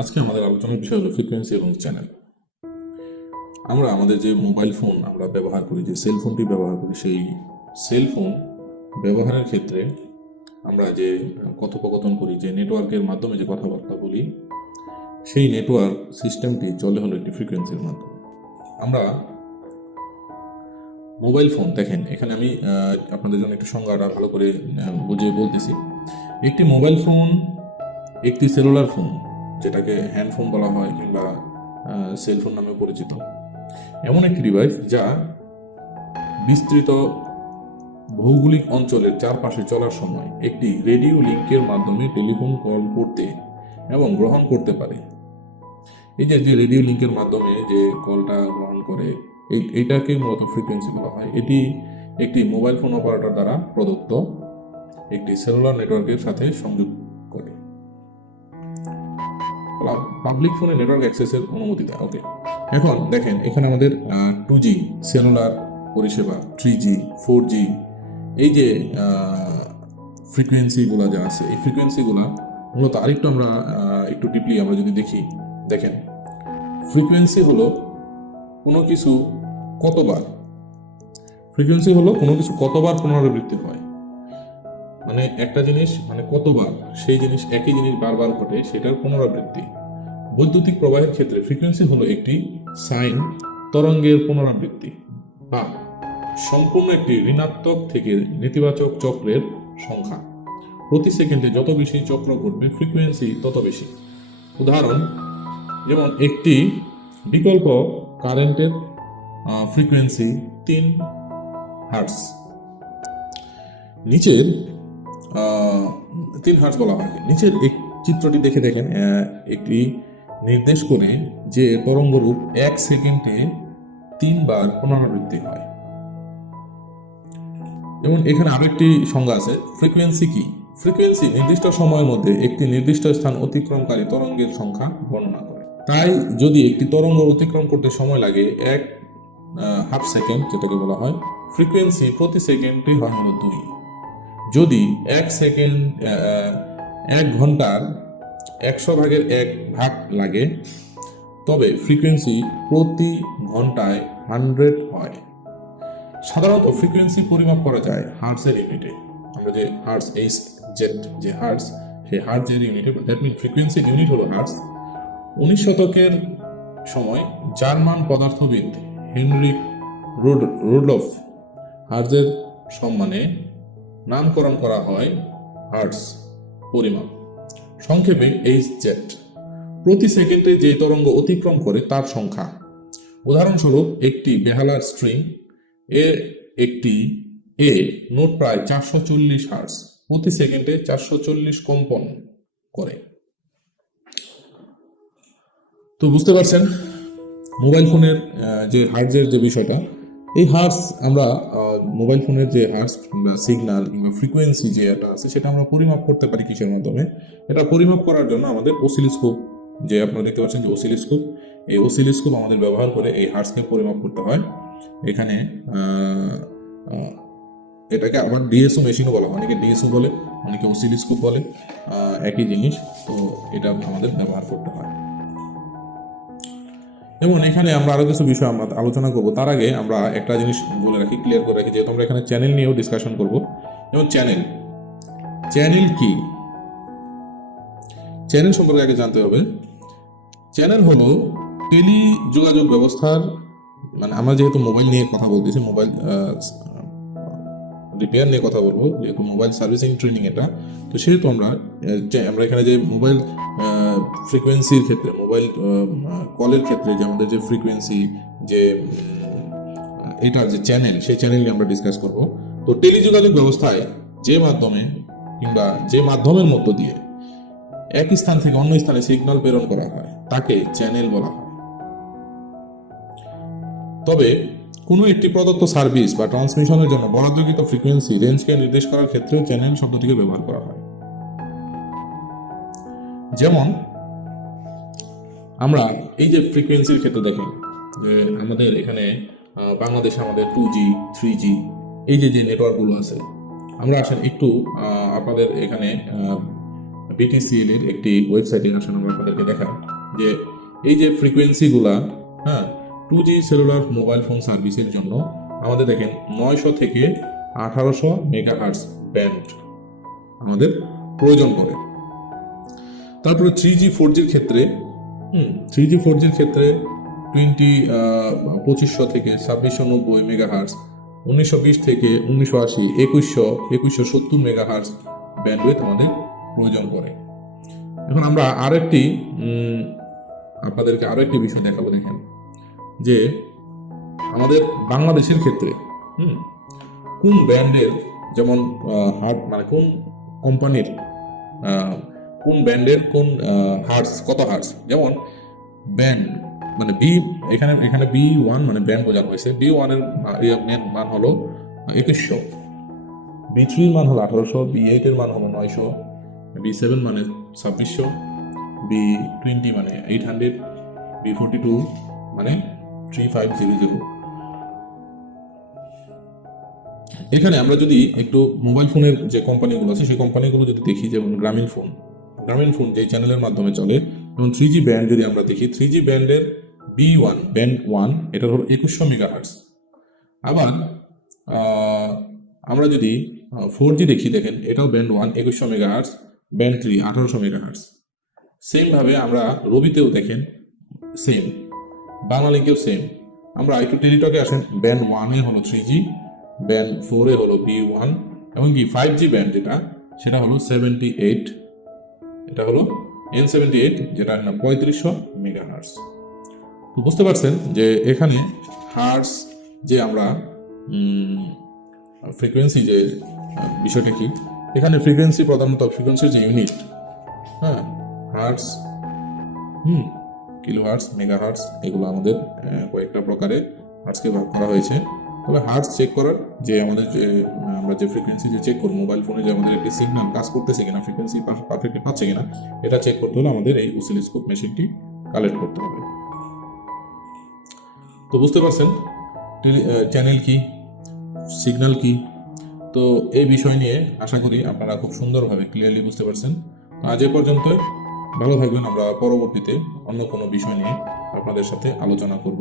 আজকে আমাদের আলোচনার বিষয় হলো ফ্রিকোয়েন্সি এবং চ্যানেল। আমরা আমাদের যে মোবাইল ফোন আমরা ব্যবহার করি, যে সেল ফোনটি ব্যবহার করি, সেই সেল ফোন ব্যবহারের ক্ষেত্রে আমরা যে কথোপকথন করি, যে নেটওয়ার্কের মাধ্যমে যে কথাবার্তা বলি, সেই নেটওয়ার্ক সিস্টেমটি চলে হলো একটি ফ্রিকোয়েন্সির মাধ্যমে। আমরা মোবাইল ফোন দেখেন, এখানে আমি আপনাদের জন্য একটু সংজ্ঞাটা ভালো করে বুঝিয়ে বলতেছি। একটি মোবাইল ফোন একটি সেলুলার ফোন, যেটাকে হ্যান্ডফোন বলা হয় কিংবা সেলফোন নামে পরিচিত, এমন একটি ডিভাইস যা বিস্তৃত ভৌগোলিক অঞ্চলের চারপাশে চলার সময় একটি রেডিও লিঙ্কের মাধ্যমে টেলিফোন কল করতে এবং গ্রহণ করতে পারে। এই যে রেডিও লিঙ্কের মাধ্যমে যে কলটা গ্রহণ করে, এইটাকে মূলত ফ্রিকোয়েন্সি বলা হয়। এটি একটি মোবাইল ফোন অপারেটর দ্বারা প্রদত্ত একটি সেলুলার নেটওয়ার্কের সাথে সংযোগ করে। পাবলিক ফোনে নেটওয়ার্ক অ্যাক্সেসের অনুমতি দেয়। ওকে, এখন দেখেন এখানে আমাদের 2G সেলুলার পরিষেবা, 3G, 4G, এই যে ফ্রিকোয়েন্সিগুলো যা আছে, এই ফ্রিকোয়েন্সিগুলো মূলত আরেকটু আমরা একটু ডিপলি আমরা যদি দেখি, দেখেন ফ্রিকোয়েন্সি হলো কোনো কিছু কতবার, ফ্রিকোয়েন্সি হলো কোনো কিছু কতবার পুনরাবৃত্তি হয়, মানে একটা জিনিস মানে কতবার সেই জিনিস একই জিনিস বারবার ঘটে, সেটার পুনরাবৃত্তি। বৈদ্যুতিক প্রবাহের ক্ষেত্রে ফ্রিকোয়েন্সি হলো একটি সাইন তরঙ্গের পুনরাবৃত্তি বা সম্পূর্ণ একটি ঋণাত্মক থেকে নেতিবাচক চক্রের সংখ্যা। প্রতি সেকেন্ডে যত বেশি চক্র ঘটবে ফ্রিকোয়েন্সি তত বেশি। উদাহরণ যেমন একটি বিকল্প কারেন্টের ফ্রিকোয়েন্সি 3 হার্টজ, নিচের 3 হার্টজ বলা হয়। নিচের এই চিত্রটি দেখে দেখেন একটি নির্দেশ করে যে তরঙ্গরূপ 1 সেকেন্ডে 3 বার পুনরাবৃত্তি হয়। যেমন এখানে আরেকটি সংজ্ঞা আছে, ফ্রিকোয়েন্সি কি? ফ্রিকোয়েন্সি নির্দিষ্ট সময়ের মধ্যে একটি নির্দিষ্ট স্থান অতিক্রমকারী তরঙ্গের সংখ্যা বর্ণনা করে। তাই যদি একটি তরঙ্গ অতিক্রম করতে সময় লাগে 1/2 সেকেন্ড, যেটাকে বলা হয় ফ্রিকোয়েন্সি, প্রতি সেকেন্ডে হয় হলো 2। যদি 1 ঘন্টার 100/1 লাগে, তবে ফ্রিকোয়েন্সি প্রতি ঘন্টায় 100 হয়। সাধারণত ফ্রিকোয়েন্সি পরিমাপ করা যায় হার্টজের ইউনিটে। আমরা যে হার্টজ, এইচ জেড যে হার্টজ, সেই হার্টজের ইউনিটে, দ্যাট মিন ফ্রিকোয়েন্সির ইউনিট হলো হার্টজ। 19 শতকের সময় জার্মান পদার্থবিদ হেনরিক রুডলফ হার্টজের সম্মানে নামকরণ করা হয় হার্টজ পরিমাপ, সংক্ষেপে এইচজেড। প্রতি সেকেন্ডে যে তরঙ্গ অতিক্রম করে তার সংখ্যা। উদাহরণস্বরূপ একটি বেহালার স্ট্রিং একটি নোট প্রায় 440 হার্টজ, প্রতি সেকেন্ডে 440 কম্পন করে। তো বুঝতে পারছেন মোবাইল ফোনের যে হার্টজের যে বিষয়টা, এই হার্টজ আমরা মোবাইল ফোনের যে হার্টজ কিংবা সিগন্যাল কিংবা ফ্রিকোয়েন্সি যে এটা আছে, সেটা আমরা পরিমাপ করতে পারি কিসের মাধ্যমে? এটা পরিমাপ করার জন্য আমাদের অসিলোস্কোপ, যে আপনারা দেখতে পাচ্ছেন যে অসিলোস্কোপ, এই অসিলোস্কোপ আমাদের ব্যবহার করে এই হার্টজকে পরিমাপ করতে হয়। এখানে এটাকে আবার ডিএসও মেশিনও বলা হয়, অনেকে ডিএসও বলে, অনেকে অসিলোস্কোপ বলে, একই জিনিস। তো এটা আমাদের ব্যবহার করতে হয়। এবং এখানে আমরা আরো কিছু বিষয় আমরা আলোচনা করব। তার আগে আমরা একটা জিনিস বলে রাখি, ক্লিয়ার করে রাখি, যেহেতু আমরা এখানে চ্যানেল নিয়েও ডিসকাশন করব। এবং চ্যানেল কি? চ্যানেল সম্পর্কে আগে জানতে হবে। চ্যানেল হলো টেলি যোগাযোগ ব্যবস্থার, মানে আমরা যেহেতু মোবাইল নিয়ে কথা বলতেছি, মোবাইল রিপেয়ার নিয়ে কথা বলবো, যেহেতু মোবাইল সার্ভিসিং ট্রেনিং এটা, তো সেহেতু আমরা এখানে যে মোবাইল ফ্রিকোয়েন্সির ক্ষেত্রে, মোবাইল কলের ক্ষেত্রে যে আমাদের যে ফ্রিকোয়েন্সি, যে এটার যে চ্যানেল, সেই চ্যানেল নিয়ে আমরা ডিসকাস করব। তো টেলিযোগাযোগ ব্যবস্থায় যে মাধ্যমে কিংবা যে মাধ্যমের মধ্য দিয়ে এক স্থান থেকে অন্য স্থানে সিগন্যাল প্রেরণ করা হয় তাকে চ্যানেল বলা হয়। তবে কোনো একটি প্রদত্ত সার্ভিস বা ট্রান্সমিশনের জন্য বরাদ্দকৃত ফ্রিকোয়েন্সি রেঞ্জকে নির্দেশ করার ক্ষেত্রেও চ্যানেল শব্দটিকে ব্যবহার করা হয়। যেমন আমরা এই যে ফ্রিকোয়েন্সির ক্ষেত্রে দেখেন যে আমাদের এখানে বাংলাদেশে আমাদের 2G, 3G, এই যে নেটওয়ার্কগুলো আছে, আমরা আসেন একটু আপনাদের এখানে BTCL এর একটি ওয়েবসাইটে আসেন আমরা আপনাদেরকে দেখাই। যে এই যে ফ্রিকোয়েন্সিগুলা, হ্যাঁ, 2G সেলুলার মোবাইল ফোন সার্ভিসের জন্য আমাদের দেখেন 900 থেকে 1800 মেগাহার্টজ ব্যান্ড আমাদের প্রয়োজন পড়ে। তারপরে 3G 4Gর ক্ষেত্রে 3G 4Gর ক্ষেত্রে 2500 থেকে 2690 মেগাহার্টজ, 1920 থেকে 1980 2170 মেগাহার্টজ ব্যান্ডউইথ আমাদের প্রয়োজন পড়ে। এখন আমরা আপনাদেরকে আরেকটি বিষয় দেখাবো। দেখেন যে আমাদের বাংলাদেশের ক্ষেত্রে কোন ব্র্যান্ডের, যেমন মানে কোন কোম্পানির কোন ব্র্যান্ডের কোন হার্টস, কত হার্টস, যেমন ব্যান্ড মানে এখানে B1 মানে ব্যান্ড বোঝানো হয়েছে। B1 এর মেন মান হলো 2100, B3 এর মান হলো 1800, B8 এর মান হলো 900, B7 মানে 2600, B20 মানে 800, B42 মানে 3500। এখানে আমরা যদি একটু মোবাইল ফোনের যে কোম্পানিগুলো আছে সেই কোম্পানিগুলো যদি দেখি, যেমন গ্রামীণ ফোন যে চ্যানেলের মাধ্যমে চলে, যেমন 3G ব্যান্ড যদি আমরা দেখি, 3G ব্যান্ডের B1 ব্যান্ড 1 এটা হলো 2100 মেগাহার্টজ। আবার আমরা যদি 4G দেখি, দেখেন এটাও band 1 2100 megahertz, band 3 1800 megahertz. Same ভাবে আমরা রবিতেও দেখেন সেম, বাংলালিংকেও সেম। আমরা একটু টেলিটকে আসেন, ব্যান্ড 1 এ হলো 3G, ব্যান্ড 4 এ হলো B1, এবং কি 5G ব্যান্ড যেটা সেটা হলো 78, এটা হলো N78, যেটা 3500 মেগাহার্টজ। তো বুঝতে পারছেন যে এখানে হার্টস যে আমরা ফ্রিকোয়েন্সি যে বিষয়টা কি, এখানে ফ্রিকোয়েন্সি প্রধানত ফ্রিকোয়েন্সির যে ইউনিট, হ্যাঁ, হার্টস, কিলোহার্টস, মেগাহার্টস, এগুলো আমাদের কয়েকটা প্রকারে হার্টসকে ভাগ করা হয়েছে। তবে হার্টস চেক করার যে আমাদের যে আমরা যে ফ্রিকোয়েন্সি যে চেক করবো মোবাইল ফোনে, যে আমাদের একটি সিগন্যাল কাজ করতেছে কিনা, ফ্রিকোয়েন্সি পারফেক্টলি পাচ্ছে কিনা, এটা চেক করতে হলে আমাদের এই অসিলোস্কোপ মেশিনটি কালেক্ট করতে হবে। তো বুঝতে পারছেন চ্যানেল কি, সিগন্যাল কি। তো এই বিষয় নিয়ে আশা করি আপনারা খুব সুন্দরভাবে ক্লিয়ারলি বুঝতে পারছেন। আজ এ পর্যন্ত, ভালো থাকবেন। আমরা পরবর্তীতে অন্য কোনো বিষয় নিয়ে আপনাদের সাথে আলোচনা করব।